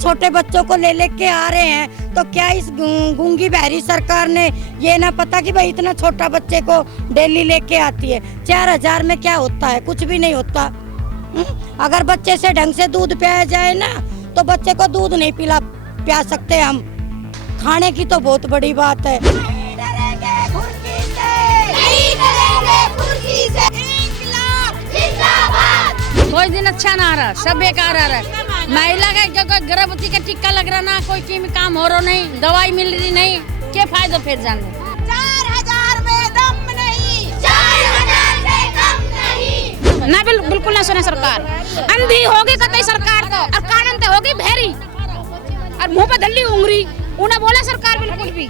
छोटे बच्चों को ले लेके आ रहे हैं, तो क्या इस गूंगी बहरी सरकार ने ये ना पता कि भाई इतना छोटा बच्चे को डेली लेके आती है। 4000 में क्या होता है? कुछ भी नहीं होता। अगर बच्चे से ढंग से दूध पियाया जाए ना, तो बच्चे को दूध नहीं पिला सकते हम। खाने की तो बहुत बड़ी बात है। कोई दिन अच्छा ना आ रहा, सब बेकार आ रहा है। महिला का गर्भवती का टिक्का लग रहा ना, कोई काम हो रहा नहीं, दवाई मिल रही नहीं, क्या फायदा फिर जाने। 4000 में दम नहीं, 4000 से कम नहीं। ना बिल्कुल ना सुने सरकार, अंधी होगी कतई सरकार तो, और कानून तो होगी बहरी, और मुंह पे दल्ली उंगली, उन्हें बोला सरकार बिल्कुल भी।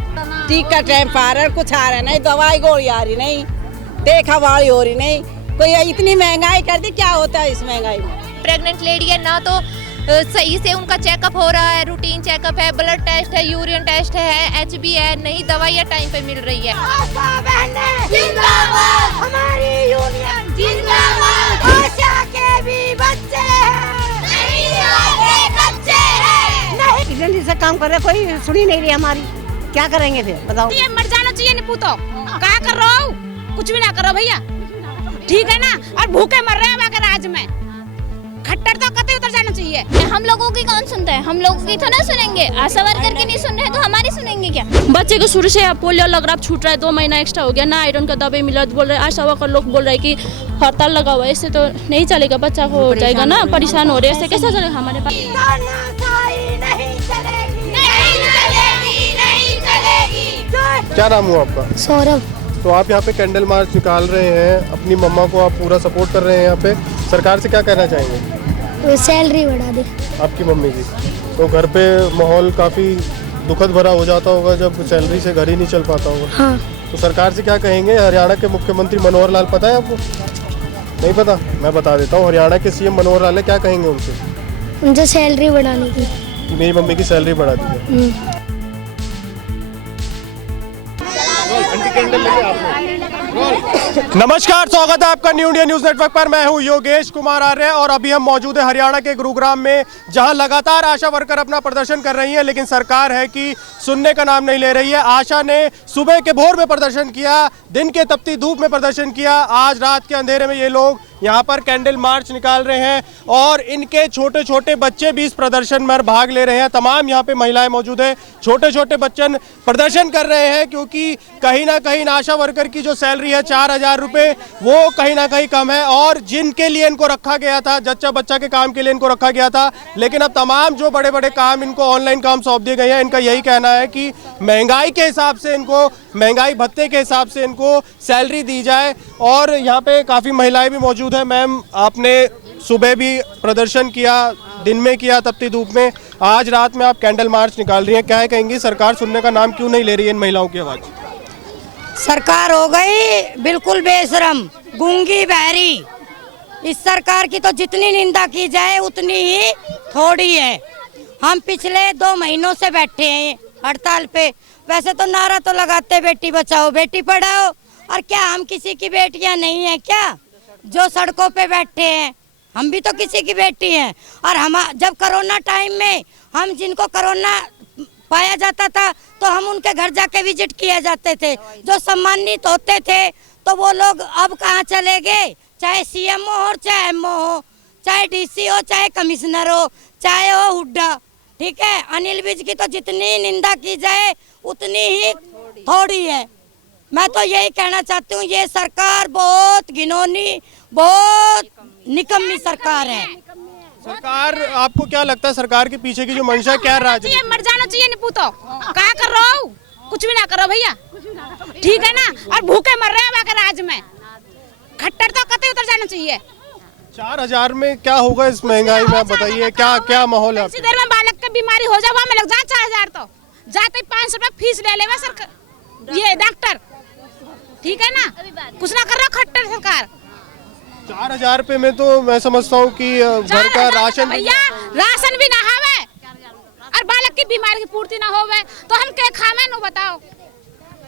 टीका टाइम पा रहा, कुछ आ रहा नहीं, दवाई गोली आ रही नहीं, देखा भाड़ी हो रही नहीं, कोई इतनी महंगाई कर दी, क्या होता है इस महंगाई में। प्रेग्नेंट लेडी है ना, तो सही से उनका चेकअप हो रहा है, रूटीन चेकअप है, ब्लड टेस्ट है, यूरिन टेस्ट है, HB है, नहीं दवाइयाँ टाइम पे मिल रही है। जिंदाबाद हमारी यूनियन, जिंदाबाद आशा के भी बच्चे हैं, नहीं आगे कच्चे हैं, नहीं जल्दी से काम कर रहे, कोई सुनी नहीं रही हमारी, क्या करेंगे फिर बताओ। ये मर जाना चाहिए नहीं पूतो, क्या कर रहा हो? कुछ भी ना करो भैया, ठीक है ना। और भूखे मर रहे हैं अगर आज में, खट्टर तो कतई उतर जाना चाहिए। हम लोगों की कौन सुनता है? हम लोगों की तो ना सुनेंगे, आशा वर्कर की नहीं सुन रहे तो हमारी सुनेंगे क्या? बच्चे को शुरू से पोलियो लग रहा, छूट रहा है, 2 महीना एक्स्ट्रा हो गया ना, आयरन का दवाई मिला, बोल रहे आशा वर्कर लोग बोल रहे कि हड़ताल लगा हुआ है, इससे तो नहीं चलेगा, बच्चा हो जाएगा ना, परेशान हो रहे, ऐसे कैसे चलेगा हमारे पास। क्या नाम हुआ आपका? सौरभ। तो आप यहाँ पे कैंडल मार्च निकाल रहे हैं, अपनी मम्मा को आप पूरा सपोर्ट कर रहे हैं यहाँ पे, सरकार से क्या कहना चाहेंगे? सैलरी बढ़ा दे आपकी मम्मी की। तो घर पे माहौल काफ़ी दुखद भरा हो जाता होगा जब सैलरी से घर ही नहीं चल पाता होगा। हाँ। तो सरकार से क्या कहेंगे? हरियाणा के मुख्यमंत्री मनोहर लाल पता है आपको? नहीं पता? मैं बता देता हूँ, हरियाणा के CM मनोहर लाल है, क्या कहेंगे उनसे? उनसे सैलरी बढ़ाने की, कि मेरी मम्मी की सैलरी बढ़ा दीजिए। नमस्कार, स्वागत है आपका न्यू इंडिया न्यूज नेटवर्क पर। मैं हूं योगेश कुमार आर्य और अभी हम मौजूद है हरियाणा के गुरुग्राम में, जहां लगातार आशा वर्कर अपना प्रदर्शन कर रही हैं, लेकिन सरकार है कि सुनने का नाम नहीं ले रही है। आशा ने सुबह के भोर में प्रदर्शन किया, दिन के तपती धूप में प्रदर्शन किया, आज रात के अंधेरे में ये लोग यहाँ पर कैंडल मार्च निकाल रहे हैं और इनके छोटे छोटे बच्चे भी इस प्रदर्शन में भाग ले रहे हैं। तमाम यहाँ पे महिलाएं मौजूद है, छोटे छोटे बच्चे प्रदर्शन कर रहे हैं क्योंकि कहीं ना कहीं आशा वर्कर की जो सैलरी है 4000 रुपये, वो कहीं ना कहीं कम है। और जिनके लिए इनको रखा गया था, जच्चा बच्चा के काम के लिए इनको रखा गया था, लेकिन अब तमाम जो बड़े बड़े काम इनको ऑनलाइन काम सौंप दिए गए हैं। इनका यही कहना है कि महंगाई के हिसाब से इनको, महंगाई भत्ते के हिसाब से इनको सैलरी दी जाए। और यहाँ पे काफ़ी महिलाएं भी मौजूद है। मैम, आपने सुबह भी प्रदर्शन किया, दिन में किया तपती धूप में, आज रात में आप कैंडल मार्च निकाल रही हैं, क्या कहेंगी? सरकार सुनने का नाम क्यों नहीं ले रही है इन महिलाओं की आवाज़? सरकार हो गई बिल्कुल बेशरम, गूंगी बहरी। इस सरकार की तो जितनी निंदा की जाए उतनी ही थोड़ी है। हम पिछले 2 महीनों से बैठे हैं हड़ताल पे। वैसे तो नारा तो लगाते बेटी बचाओ बेटी पढ़ाओ, और क्या हम किसी की बेटियां नहीं है क्या जो सड़कों पे बैठे हैं? हम भी तो किसी की बेटी हैं। और हम जब कोरोना टाइम में हम जिनको कोरोना पाया जाता था तो हम उनके घर जाके विजिट किए जाते थे, जो सम्मानित होते थे। तो वो लोग अब कहाँ चले गए? चाहे CMO हो, चाहे MO हो, चाहे DC हो, चाहे कमिश्नर हो, चाहे हो हुड्डा, ठीक है। अनिल विज की तो जितनी निंदा की जाए उतनी ही थोड़ी है। मैं तो यही कहना चाहती हूँ, ये सरकार बहुत घिनौनी, बहुत निकम्मी सरकार है। सरकार, आपको क्या लगता है सरकार के पीछे की जो मंशा क्या राजनीति? मर जाना चाहिए नहीं पूतो, क्या कर रहा हो? कुछ भी ना करो भैया, ठीक है ना। और भूखे मर रहे हैं अगर आज में, खट्टर तो कतई उतर जाना चाहिए। 4000 में क्या होगा इस महंगाई में? आप बताइए, क्या क्या माहौल है? इसी देर में बालक की बीमारी हो जाए, वहाँ में लग जाए 4000, तो जाते 500 रुपए फीस ले लेगा सरकार, ये डॉक्टर, ठीक है ना। कुछ ना कर रहा खट्टर सरकार। 4000 रुपए में तो मैं समझता हूँ कि घर का राशन, भैया राशन भी ना हावे और बालक की बीमारी की पूर्ति ना होवे तो हम क्या खावे? नो बताओ।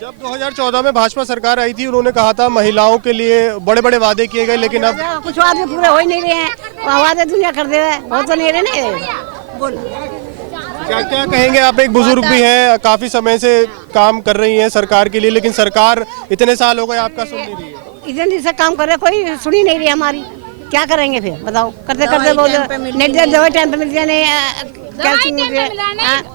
जब 2014 में भाजपा सरकार आई थी, उन्होंने कहा था महिलाओं के लिए बड़े बड़े वादे किए गए, लेकिन अब कुछ वादे पूरे हो ही नहीं रहे हैं, वादे दुनिया कर दे रहे हो तो नहीं रहे ना। बोलो क्या क्या कहेंगे आप? एक बुजुर्ग भी हैं, काफी समय से काम कर रही हैं सरकार के लिए, लेकिन सरकार इतने साल हो गए आपका सुन नहीं रही है। इतने दिन से काम कर रहे, कोई सुन ही नहीं रही हमारी। क्या करेंगे फिर बताओ? करते करते बोल दवाई टाइम पे मिलती नहीं, कैल्शियम मिलती है,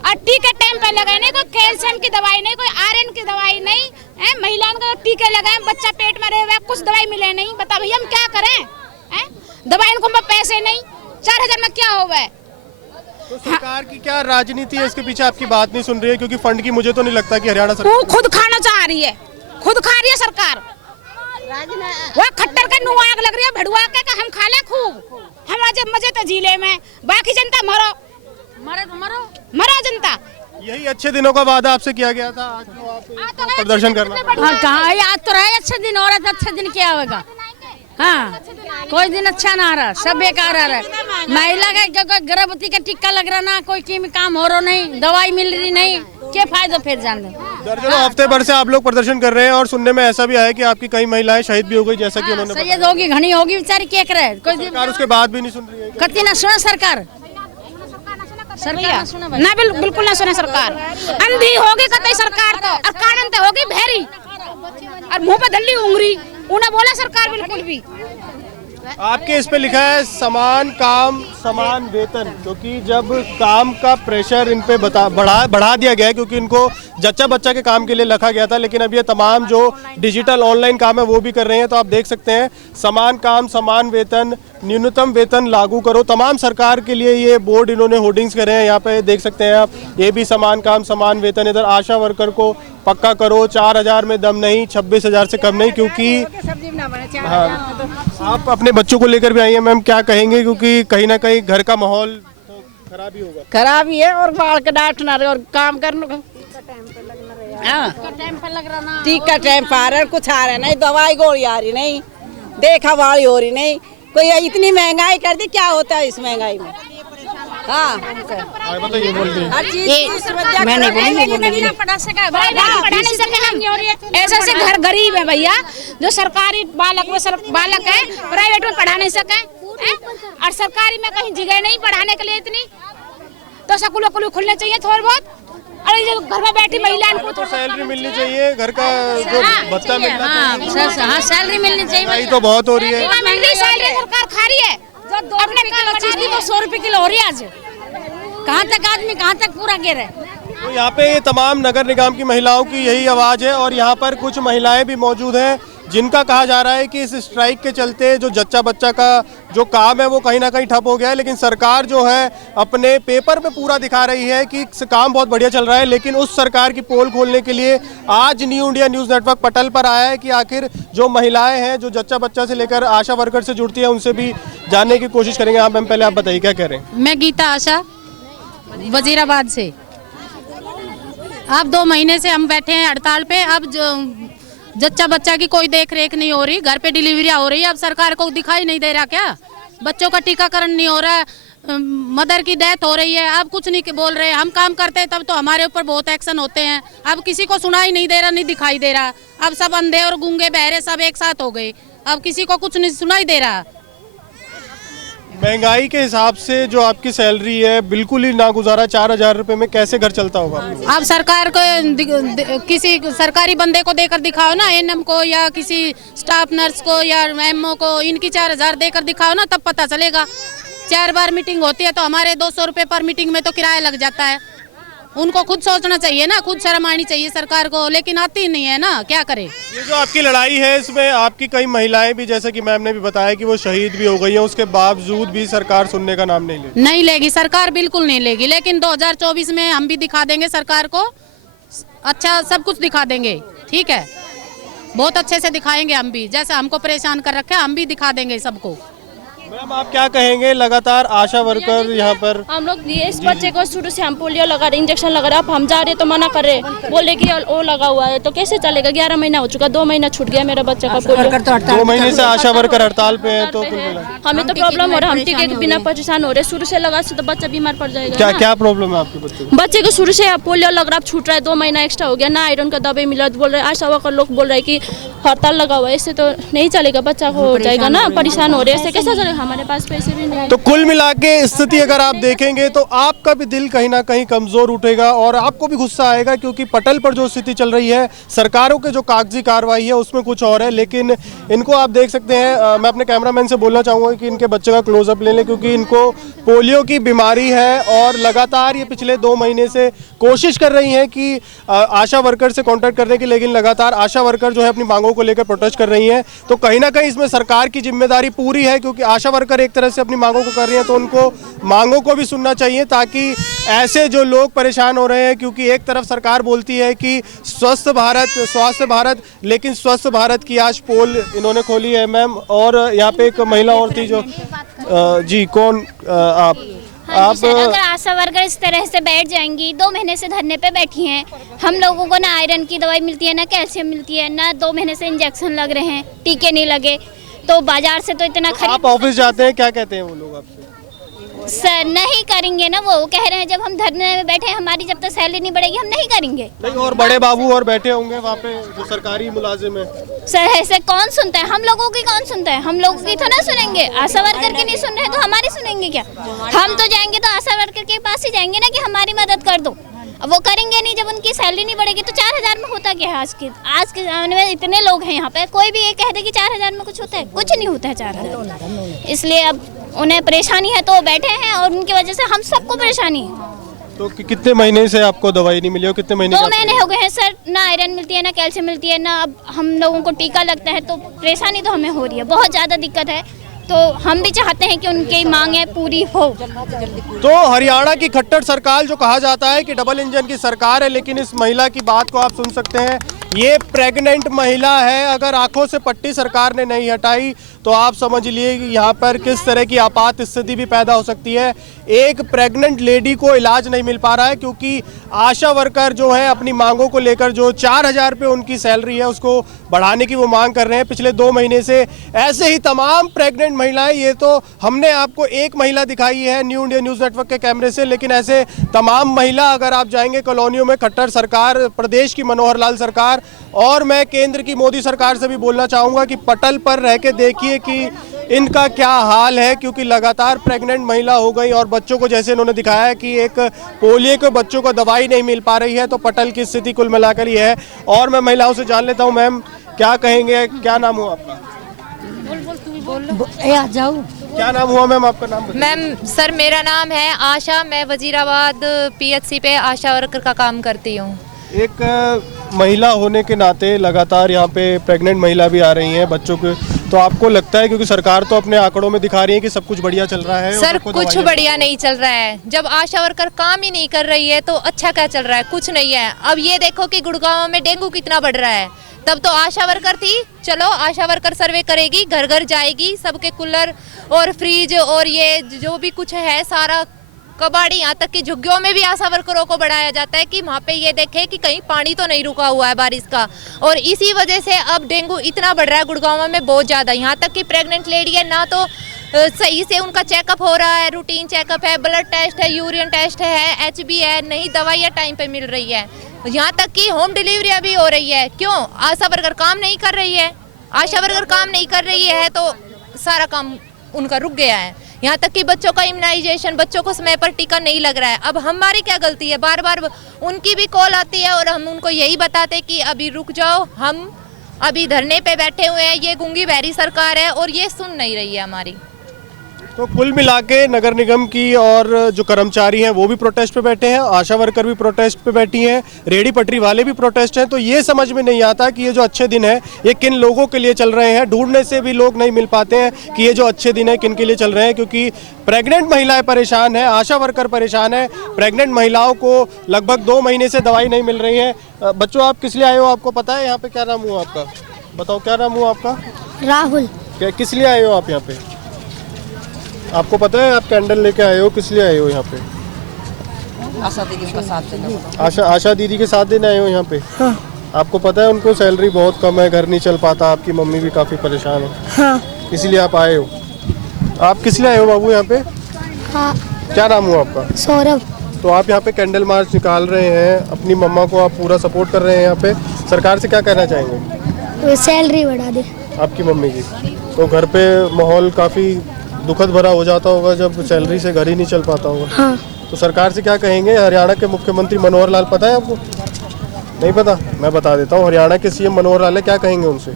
और टीके टाइम पे लगाए नहीं, कोई कैल्शियम की दवाई नहीं, कोई आयरन की दवाई नहीं है। महिलाओं को टीके लगाए, बच्चा पेट में रहे हुए कुछ दवाई मिले नहीं। बता भैया हम क्या करें? दवाई इनको पैसे नहीं, 4000 में क्या होगा? तो सरकार की क्या राजनीति है इसके पीछे? आपकी बात नहीं सुन रही है, क्योंकि फंड की मुझे तो नहीं लगता कि हरियाणा सरकार वो खुद खाना चाह रही है, खुद खा रही है सरकार। वो खट्टर का नुआ आग लग रही है, भड़ुआ के हम खा ले खूब, हमारे मजे तो जिले में, बाकी जनता मरो मरो जनता। यही अच्छे दिनों का वादा आपसे किया गया था, आज तो आप प्रदर्शन करना। कहाँ आज तो रहे अच्छे दिन, और अच्छा दिन क्या होगा? हाँ, कोई दिन अच्छा ना आ रहा, सब बेकार आ रहा है। महिला का कोई गर्भवती का टीका लग रहा ना, कोई काम हो रहा नहीं, दवाई मिल रही नहीं, क्या फायदा फिर जान दो। दर्जनों हफ्ते भर से आप लोग प्रदर्शन कर रहे हैं और सुनने में ऐसा भी आया कि आपकी कई महिलाएं शहीद भी हो गई, जैसा कि उन्होंने शहीद होगी, घनी होगी बेचारी, क्या करे? कोई सरकार उसके बाद भी नहीं सुन रही है। कति ना सुना सरकार, ना बिल्कुल ना सुने सरकार। अंधी होगी कतई सरकार तो, और कानून तो होगी भैरी, और मुंह पे दल्ली उंगली, उन्हें बोला सरकार बिल्कुल भी। आपके इस पे लिखा है समान काम समान वेतन, क्योंकि जब काम का प्रेशर इन पे बढ़ा दिया गया है, क्योंकि इनको जच्चा बच्चा के काम के लिए रखा गया था, लेकिन अब ये तमाम जो डिजिटल ऑनलाइन काम है वो भी कर रहे हैं। तो आप देख सकते हैं समान काम समान वेतन, न्यूनतम वेतन लागू करो, तमाम सरकार के लिए ये बोर्ड इन्होंने होर्डिंग्स करे हैं। यहाँ पे देख सकते हैं आप, ये भी समान काम समान वेतन। इधर आशा वर्कर को पक्का करो, 4000 में दम नहीं, 26,000 से कम नहीं, क्योंकि हाँ, आप अपने बच्चों को लेकर भी आई हैं मैम, क्या कहेंगे? क्योंकि कहीं ना कहीं घर का माहौल तो खराब ही होगा। खराब ही है, और बाल का डांटना रहे और काम करने का टीका टाइम पे आ रहा है, कुछ आ रहा नहीं, दवाई गोली आ रही नहीं, देखा वाली हो रही नहीं। कोई इतनी महंगाई कर दी, क्या होता है इस महंगाई में? हाँ बताइए, हर चीज मैं नहीं बोलूँगी, पढ़ा नहीं सके हम। ऐसे ऐसे घर गरीब है भैया, जो सरकारी बालक है, प्राइवेट में पढ़ा नहीं सके, और सरकारी में कहीं जगह नहीं पढ़ाने के लिए इतनी, तो स्कूल खुलने चाहिए थोड़ा बहुत। और जो घर में बैठी महिला को तो सैलरी मिलनी चाहिए, घर का जो भत्ता मिलना चाहिए। हाँ, सैलरी मिलनी चाहिए। तो बहुत हो रही है, सैलरी सरकार खा रही है, अपने चीज की तो 100 रुपए किलो हो रही है आज। कहाँ तक आदमी, कहाँ तक पूरा गिर है? तो यहाँ पे ये तमाम नगर निगम की महिलाओं की यही आवाज़ है, और यहाँ पर कुछ महिलाएं भी मौजूद हैं जिनका कहा जा रहा है कि इस स्ट्राइक के चलते जो जच्चा बच्चा का जो काम है वो कहीं ना कहीं ठप हो गया है। लेकिन सरकार जो है अपने पेपर पे पूरा दिखा रही है कि काम बहुत बढ़िया चल रहा है, लेकिन उस सरकार की पोल खोलने के लिए आज न्यू इंडिया न्यूज़ नेटवर्क पटल पर आया है कि आखिर जो महिलाएं हैं जो जच्चा बच्चा से लेकर आशा वर्कर से जुड़ती है, उनसे भी जानने की कोशिश करेंगे। हाँ मैम, पहले आप बताइए क्या कह रहे हैं? मैं गीता आशा, वजीराबाद से। अब 2 महीने से हम बैठे हैं हड़ताल पे। अब जच्चा बच्चा की कोई देख रेख नहीं हो रही, घर पे डिलीवरियां हो रही है। अब सरकार को दिखाई नहीं दे रहा क्या? बच्चों का टीकाकरण नहीं हो रहा है, मदर की डेथ हो रही है, अब कुछ नहीं बोल रहे। हम काम करते हैं तब तो हमारे ऊपर बहुत एक्शन होते हैं, अब किसी को सुनाई नहीं दे रहा, नहीं दिखाई दे रहा। अब सब अंधे और गूंगे बहरे सब एक साथ हो गए, अब किसी को कुछ नहीं सुनाई दे रहा। महंगाई के हिसाब से जो आपकी सैलरी है बिल्कुल ही नागुजारा, 4000 रुपए में कैसे घर चलता होगा? आप सरकार को किसी सरकारी बंदे को देकर दिखाओ ना, एनएम को या किसी स्टाफ नर्स को या एमओ को, इनकी 4000 देकर दिखाओ ना, तब पता चलेगा। 4 बार मीटिंग होती है तो हमारे 200 रुपए पर मीटिंग में तो किराया लग जाता है। उनको खुद सोचना चाहिए ना, खुद शर्म आनी चाहिए सरकार को, लेकिन आती नहीं है ना, क्या करे? ये जो आपकी लड़ाई है इसमें आपकी कई महिलाएं भी, जैसे कि मैम ने भी बताया कि वो शहीद भी हो गई हैं, उसके बावजूद भी सरकार सुनने का नाम नहीं लेगी सरकार, बिल्कुल नहीं लेगी। लेकिन 2024 में हम भी दिखा देंगे सरकार को, अच्छा सब कुछ दिखा देंगे, ठीक है? बहुत अच्छे से दिखाएंगे हम भी, जैसा हमको परेशान कर रखे हम भी दिखा देंगे सबको। मैम आप क्या कहेंगे? लगातार आशा वर्कर यहाँ पर, हम लोग इस बच्चे को शुरू से हम पोलियो लगा रहे, इंजेक्शन लगा रहे, अब हम जा रहे तो मना कर रहे, बोले कि वो लगा हुआ है, तो कैसे चलेगा? 11 महीना हो चुका, 2 महीना छूट गया मेरा बच्चा का पोलियो। 2 महीने से आशा वर्कर हड़ताल पे हैं, तो हमें तो प्रॉब्लम हो रहा है, हम टीके के बिना परेशान हो रहे। शुरू से लगा से तो बच्चा बीमार पड़ जाएगा। क्या प्रॉब्लम है आपके बच्चे? बच्चे को शुरू से पोलियो लग रहा, छूट रहा है, 2 महीना एक्स्ट्रा हो गया, ना आयरन का दवाई मिला, बोल रहे आशा वर्कर लोग बोल रहे कि हड़ताल लगा हुआ है, इससे तो नहीं चलेगा, बच्चा को हो जाएगा ना, परेशान हो रहे हैं, ऐसे कैसा चलेगा? हमारे पास पैसे भी नहीं है। तो कुल मिला के स्थिति अगर आप देखेंगे तो आपका भी दिल कहीं ना कहीं कमज़ोर उठेगा और आपको भी गुस्सा आएगा, क्योंकि पटल पर जो स्थिति चल रही है, सरकारों के जो कागजी कार्रवाई है उसमें कुछ और है। लेकिन इनको आप देख सकते हैं, मैं अपने कैमरामैन से बोलना चाहूँगा कि इनके बच्चे का क्लोजअप ले लें, क्योंकि इनको पोलियो की बीमारी है और लगातार ये पिछले 2 महीने से कोशिश कर रही हैं कि आशा वर्कर से कॉन्टैक्ट करने की, लेकिन लगातार आशा वर्कर जो है अपनी मांगों को लेकर प्रोटेस्ट कर रही हैं। तो कहीं ना कहीं इसमें सरकार की जिम्मेदारी पूरी है, क्योंकि आशा वर्कर एक तरह से अपनी मांगों को कर रही हैं, तो उनको मांगों को भी सुनना चाहिए, ताकि ऐसे जो लोग परेशान हो रहे हैं, क्योंकि एक तरफ सरकार बोलती है कि स्वास्थ्य भारत, लेकिन स्वस्थ भारत की आज पोल इन्होंने खोली है मैम। और यहाँ पे एक महिला और थी जो जी कौन आप अगर आशा वर्कर इस तरह से बैठ जाएंगी, 2 महीने से धरने पे बैठी हैं, हम लोगों को ना आयरन की दवाई मिलती है, ना कैल्शियम मिलती है, ना 2 महीने से इंजेक्शन लग रहे हैं, टीके नहीं लगे, तो बाजार से तो इतना खरीद। आप ऑफिस जाते हैं, क्या कहते हैं वो लोग आपसे? सर नहीं करेंगे ना, वो कह रहे हैं जब हम धरने में बैठे हैं, हमारी जब तक सैलरी नहीं बढ़ेगी हम नहीं करेंगे। नहीं, और बड़े बाबू और बैठे होंगे वहाँ पे जो सरकारी मुलाजिम है। सर ऐसे कौन सुनता है? हम लोगों की कौन सुनता है? हम लोगों की तो ना सुनेंगे, आशा वर्कर की नहीं सुन रहे तो हमारी सुनेंगे क्या? हम तो जाएंगे तो आशा वर्कर के पास ही जाएंगे ना कि हमारी मदद कर दो। अब वो करेंगे नहीं, जब उनकी सैलरी नहीं बढ़ेगी तो 4000 में होता क्या है? आज के ज़माने में इतने लोग हैं यहाँ पे, कोई भी ये कह दे कि 4000 में कुछ होता है, कुछ नहीं होता है 4000। इसलिए अब उन्हें परेशानी है तो वो बैठे हैं और उनकी वजह से हम सबको परेशानी है। तो कितने महीने से आपको दवाई नहीं मिली? और कितने महीने? 2 महीने हो गए हैं सर, ना आयरन मिलती है, ना कैल्शियम मिलती है, ना अब हम लोगों को टीका लगता है, तो परेशानी तो हमें हो रही है, बहुत ज़्यादा दिक्कत है। तो हम भी चाहते हैं कि उनकी मांगें पूरी हो। तो हरियाणा की खट्टर सरकार जो कहा जाता है कि डबल इंजन की सरकार है, लेकिन इस महिला की बात को आप सुन सकते हैं, ये प्रेग्नेंट महिला है। अगर आंखों से पट्टी सरकार ने नहीं हटाई तो आप समझ लिए कि यहाँ पर किस तरह की आपात स्थिति भी पैदा हो सकती है। एक प्रेग्नेंट लेडी को इलाज नहीं मिल पा रहा है, क्योंकि आशा वर्कर जो है अपनी मांगों को लेकर, जो 4000 रुपये उनकी सैलरी है उसको बढ़ाने की वो मांग कर रहे हैं पिछले 2 महीने से। ऐसे ही तमाम प्रेग्नेंट महिलाएं, ये तो हमने आपको एक महिला दिखाई है न्यू इंडिया न्यूज़ नेटवर्क के कैमरे से, लेकिन ऐसे तमाम महिला अगर आप जाएंगे कॉलोनियों में, खट्टर सरकार, प्रदेश की मनोहर लाल सरकार, और मैं केंद्र की मोदी सरकार से भी बोलना चाहूँगा कि पटल पर रह के देखिए कि इनका क्या हाल है, क्योंकि लगातार प्रेग्नेंट महिला हो गई और बच्चों को, जैसे इन्होंने दिखाया कि एक पोलियो के बच्चों को दवाई नहीं मिल पा रही है, तो पटल की स्थिति कुल मिलाकर ये है। और मैं महिलाओं से जान लेता हूँ, मैम क्या कहेंगे, क्या नाम हुआ आपका? क्या नाम हुआ मैम, आपका नाम? मैम सर मेरा नाम है आशा, मैं वजीराबाद PHC पे आशा वर्कर का काम करती हूँ। एक महिला होने के नाते लगातार यहाँ पे प्रेग्नेंट महिला भी आ रही हैं बच्चों के, तो आपको लगता है, क्योंकि सरकार तो अपने आंकड़ों में दिखा रही है कि सब कुछ बढ़िया चल रहा है, सर कुछ बढ़िया नहीं चल रहा है। जब आशा वर्कर काम ही नहीं कर रही है तो अच्छा क्या चल रहा है? कुछ नहीं है। अब ये देखो कि गुड़गांव में डेंगू कितना बढ़ रहा है, तब तो आशा वर्कर थी, चलो आशा वर्कर सर्वे करेगी, घर घर जाएगी, सबके कूलर और फ्रिज और ये जो भी कुछ है सारा कबाड़ी, यहाँ तक कि झुग्गियों में भी आशा वर्करों को बढ़ाया जाता है कि वहाँ पे ये देखे कि कहीं पानी तो नहीं रुका हुआ है बारिश का। और इसी वजह से अब डेंगू इतना बढ़ रहा है गुड़गांव में, बहुत ज़्यादा। यहाँ तक कि प्रेग्नेंट लेडी है ना तो सही से उनका चेकअप हो रहा है, रूटीन चेकअप है, ब्लड टेस्ट है, यूरिन टेस्ट है, HB है, नहीं दवाइयाँ टाइम पे मिल रही है। यहाँ तक कि होम डिलीवरी भी हो रही है। क्यों? आशा वर्कर काम नहीं कर रही है। आशा वर्कर काम नहीं कर रही है तो सारा काम उनका रुक गया है। यहाँ तक कि बच्चों का इम्यूनाइजेशन, बच्चों को समय पर टीका नहीं लग रहा है। अब हमारी क्या गलती है? बार बार उनकी भी कॉल आती है और हम उनको यही बताते कि अभी रुक जाओ, हम अभी धरने पे बैठे हुए हैं, ये गूंगी बहरी सरकार है और ये सुन नहीं रही है हमारी। तो कुल मिला के नगर निगम की और जो कर्मचारी हैं वो भी प्रोटेस्ट पे बैठे हैं, आशा वर्कर भी प्रोटेस्ट पे बैठी हैं, रेहड़ी पटरी वाले भी प्रोटेस्ट हैं। तो ये समझ में नहीं आता कि ये जो अच्छे दिन है ये किन लोगों के लिए चल रहे हैं। ढूंढने से भी लोग नहीं मिल पाते हैं कि ये जो अच्छे दिन है किन के लिए चल रहे हैं, क्योंकि प्रेग्नेंट महिलाएं परेशान है, आशा वर्कर परेशान है। प्रेग्नेंट महिलाओं को लगभग 2 महीने से दवाई नहीं मिल रही है। बच्चों आप किस लिए आए हो? आपको पता है यहाँ पे क्या नाम हुआ आपका? बताओ क्या नाम हुआ आपका? राहुल। क्या किस लिए आए हो आप यहाँ पे? आपको पता है आप कैंडल लेके आए हो, किस लिए आए हो यहाँ पे? आशा दीदी का साथ देना। आशा दीदी के साथ देने आए हो यहाँ पे? हाँ। आपको पता है उनको सैलरी बहुत कम है, घर नहीं चल पाता, आपकी मम्मी भी काफ़ी परेशान है। हाँ। इसलिए आप आए हो। आप किस लिए आए हो बाबू यहाँ पे? हाँ। क्या नाम हुआ आपका? सौरभ। तो आप यहाँ पे कैंडल मार्च निकाल रहे हैं, अपनी मम्मा को आप पूरा सपोर्ट कर रहे हैं यहाँ पे, सरकार से क्या कहना चाहेंगे? तो सैलरी बढ़ा दे आपकी मम्मी की। तो घर पे माहौल काफ़ी दुखद भरा हो जाता होगा जब सैलरी से घर ही नहीं चल पाता होगा। हाँ। तो सरकार से क्या कहेंगे? हरियाणा के मुख्यमंत्री मनोहर लाल पता है आपको? नहीं पता? मैं बता देता हूँ, हरियाणा के सीएम मनोहर लाल है, क्या कहेंगे उनसे?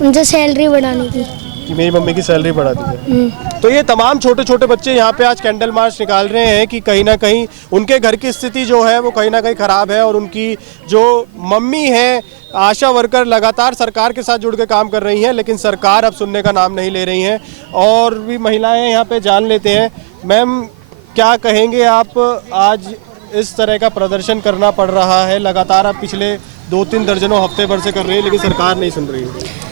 उनसे सैलरी बढ़ाने की कि मेरी मम्मी की सैलरी बढ़ा दी है। तो ये तमाम छोटे छोटे बच्चे यहाँ पे आज कैंडल मार्च निकाल रहे हैं कि कहीं ना कहीं उनके घर की स्थिति जो है वो कहीं ना कहीं ख़राब है और उनकी जो मम्मी है, आशा वर्कर लगातार सरकार के साथ जुड़ के काम कर रही हैं, लेकिन सरकार अब सुनने का नाम नहीं ले रही हैं। और भी महिलाएं यहाँ पे जान लेते हैं। मैम, क्या कहेंगे आप? आज इस तरह का प्रदर्शन करना पड़ रहा है, लगातार आप पिछले 2-3 दर्जनों हफ्ते भर से कर रही है, लेकिन सरकार नहीं सुन रही है।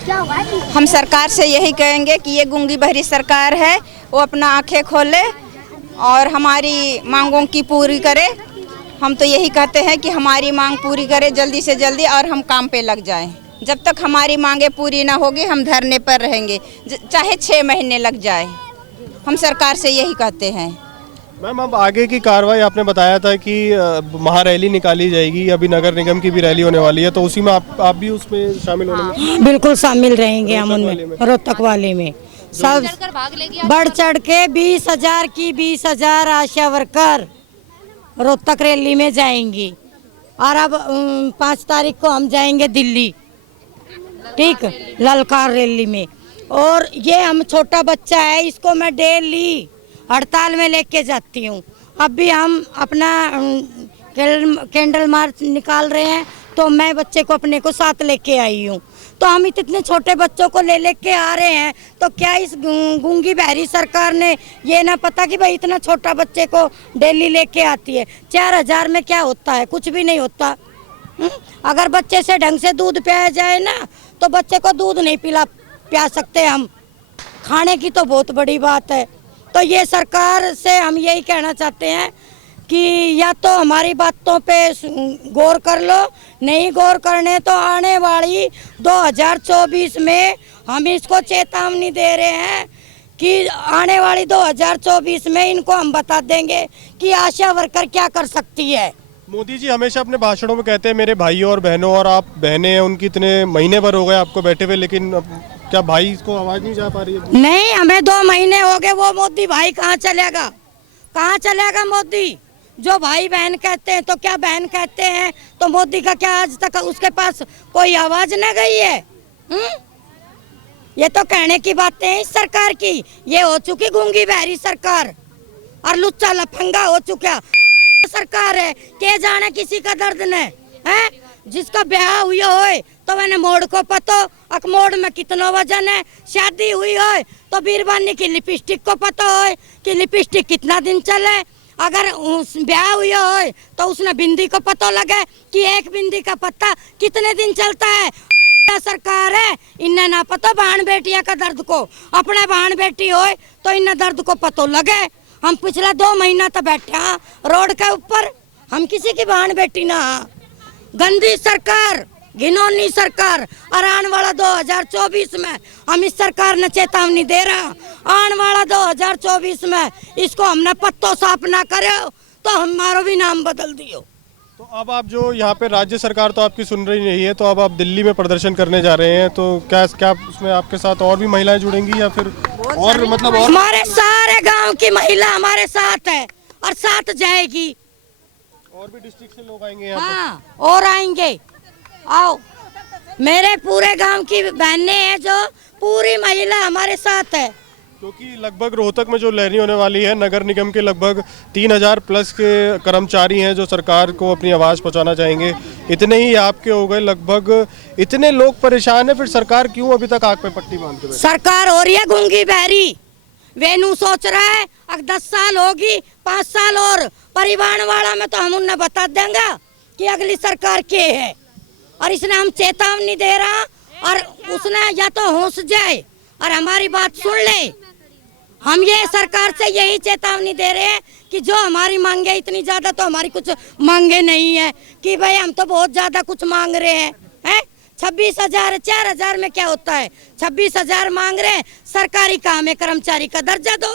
हम सरकार से यही कहेंगे कि ये गूंगी बहरी सरकार है, वो अपना आंखें खोले और हमारी मांगों की पूरी करे। हम तो यही कहते हैं कि हमारी मांग पूरी करे जल्दी से जल्दी और हम काम पे लग जाएं। जब तक हमारी मांगे पूरी ना होगी हम धरने पर रहेंगे, चाहे 6 महीने लग जाए। हम सरकार से यही कहते हैं। मैम, अब आगे की कार्रवाई आपने बताया था कि महारैली निकाली जाएगी, अभी नगर निगम की भी रैली होने वाली है, तो उसी में आप भी उसमें शामिल होंगे? बिल्कुल शामिल रहेंगे हम उनमें, रोहतक वाले में सब बढ़ चढ़ के 20,000 की 20,000 आशा वर्कर रोहतक रैली में जाएंगी। और अब 5 तारीख को हम जाएंगे दिल्ली, ठीक, ललकार रैली में। और ये हम छोटा बच्चा है, इसको मैं डेली हड़ताल में लेके जाती हूँ। अब भी हम अपना कैंडल मार्च निकाल रहे हैं, तो मैं बच्चे को अपने को साथ लेके आई हूँ। तो हम इतने छोटे बच्चों को लेके आ रहे हैं, तो क्या इस गूंगी बहरी सरकार ने ये ना पता कि भाई इतना छोटा बच्चे को डेली लेके आती है? 4,000 में क्या होता है? कुछ भी नहीं होता। अगर बच्चे से ढंग से दूध पिया जाए ना, तो बच्चे को दूध नहीं पिला सकते हम। खाने की तो बहुत बड़ी बात है। तो ये सरकार से हम यही कहना चाहते हैं कि या तो हमारी बातों पे गौर कर लो, नहीं गौर करने तो आने वाली 2024 में हम इसको चेतावनी दे रहे हैं कि आने वाली 2024 में इनको हम बता देंगे कि आशा वर्कर क्या कर सकती है। मोदी जी हमेशा अपने भाषणों में कहते हैं मेरे भाइयों और बहनों, और आप बहनें हैं उनकी, इतने महीने भर हो गए आपको बैठे हुए, लेकिन क्या भाई को आवाज नहीं जा पा रही है? नहीं, हमें 2 महीने हो गए। वो मोदी भाई कहाँ चलेगा? कहाँ चलेगा मोदी? जो भाई बहन कहते हैं तो क्या बहन कहते हैं, तो मोदी का क्या आज तक उसके पास कोई आवाज न गई है? ये तो कहने की बातें हैं इस सरकार की। ये हो चुकी गूंगी बहरी सरकार और लुच्चा लफंगा हो चुका सरकार है। के जाने किसी का दर्द न है। जिसका ब्याह हुआ हो तो मैंने मोड़ को पतो, अकमोड़ में कितना वजन है। शादी हुई हो तो बीरबानी की लिपस्टिक को पता हो कि लिपस्टिक कितना दिन चले। अगर उस ब्याह हुआ हो तो उसने बिंदी को पता लगे कि एक बिंदी का पत्ता कितने दिन चलता है। सरकार है, इन्हें ना पता बहन बेटिया का दर्द को। अपने बहन बेटी हो तो इन्हें दर्द को पता लगे। हम पिछला 2 महीना तो बैठे हाँ रोड के ऊपर, हम किसी की बहन बेटी ना। गंदी सरकार, घिनौनी सरकार। और आने वाला 2024 में हम इस सरकार ने चेतावनी दे रहा, आने वाला 2024 में इसको हमने पत्तों साफ ना करे तो हमारा भी नाम बदल दियो। तो अब आप जो यहाँ पे राज्य सरकार तो आपकी सुन रही नहीं है, तो अब आप दिल्ली में प्रदर्शन करने जा रहे हैं, तो क्या उसमें आपके साथ और भी महिलाएं जुड़ेंगी या फिर और मतलब? और हमारे सारे गांव की महिला हमारे साथ है और साथ जाएगी। और भी डिस्ट्रिक्ट से लोग आएंगे यहाँ? हाँ, और आएंगे। आओ, मेरे पूरे गांव की बहनें हैं, जो पूरी महिला हमारे साथ है। क्योंकि लगभग रोहतक में जो लहरी होने वाली है, नगर निगम के लगभग 3,000 प्लस के कर्मचारी हैं जो सरकार को अपनी आवाज़ पहुंचाना चाहेंगे। इतने ही आपके हो गए लगभग, इतने लोग परेशान है, फिर सरकार क्यों अभी तक आग पे पट्टी बांधते हुए? सरकार हो रही है गूंगी बहरी। वेनू सोच रहा है अब 10 साल होगी, 5 साल और परिवार वाला में तो हम उन्हें बता देंगे कि अगली सरकार के है। और इसने हम चेतावनी दे रहा और उसने या तो होश जाए और हमारी बात सुन ले। हम ये सरकार से यही चेतावनी दे रहे हैं कि जो हमारी मांगे इतनी ज्यादा तो हमारी कुछ मांगे नहीं है कि भाई हम तो बहुत ज्यादा कुछ मांग रहे हैं। 26,000 4,000 में क्या होता है? 26,000 मांग रहे हैं। सरकारी काम है, कर्मचारी का दर्जा दो।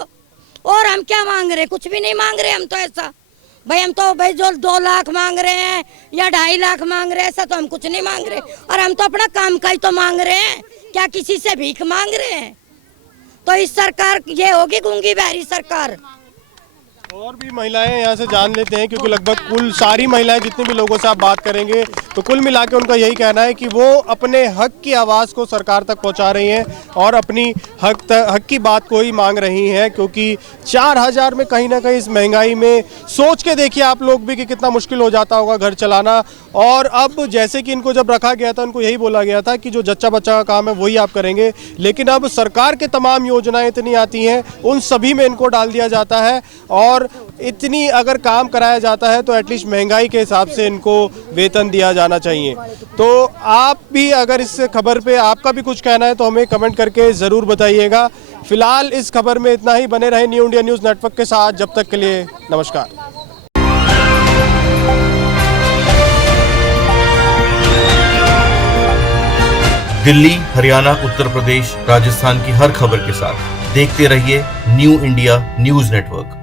और हम क्या मांग रहे? कुछ भी नहीं मांग रहे हम तो। ऐसा भाई हम तो भाई जो 2 लाख मांग रहे हैं या 2.5 लाख मांग रहे हैं, ऐसा तो हम कुछ नहीं मांग रहे। और हम तो अपना काम का ही तो मांग रहे हैं, क्या किसी से भीख मांग रहे हैं? तो इस सरकार ये होगी गूंगी बहरी सरकार। और भी महिलाएं यहाँ से जान लेते हैं, क्योंकि लगभग कुल सारी महिलाएं जितने भी लोगों से आप बात करेंगे तो कुल मिला के उनका यही कहना है कि वो अपने हक की आवाज़ को सरकार तक पहुँचा रही हैं और अपनी हक की बात को ही मांग रही हैं, क्योंकि 4000 में कहीं ना कहीं इस महंगाई में सोच के देखिए आप लोग भी कि कितना मुश्किल हो जाता होगा घर चलाना। और अब जैसे कि इनको जब रखा गया था उनको यही बोला गया था कि जो जच्चा बच्चा का काम है वही आप करेंगे, लेकिन अब सरकार के तमाम योजनाएं इतनी आती हैं उन सभी में इनको डाल दिया जाता है और इतनी अगर काम कराया जाता है तो एटलीस्ट महंगाई के हिसाब से इनको वेतन दिया जाना चाहिए। तो आप भी अगर इस खबर पे आपका भी कुछ कहना है तो हमें कमेंट करके ज़रूर बताइएगा। फिलहाल इस खबर में इतना ही। बने रहे न्यू इंडिया न्यूज़ नेटवर्क के साथ, जब तक के लिए नमस्कार। दिल्ली, हरियाणा, उत्तर प्रदेश, राजस्थान की हर खबर के साथ देखते रहिए न्यू इंडिया न्यूज़ नेटवर्क।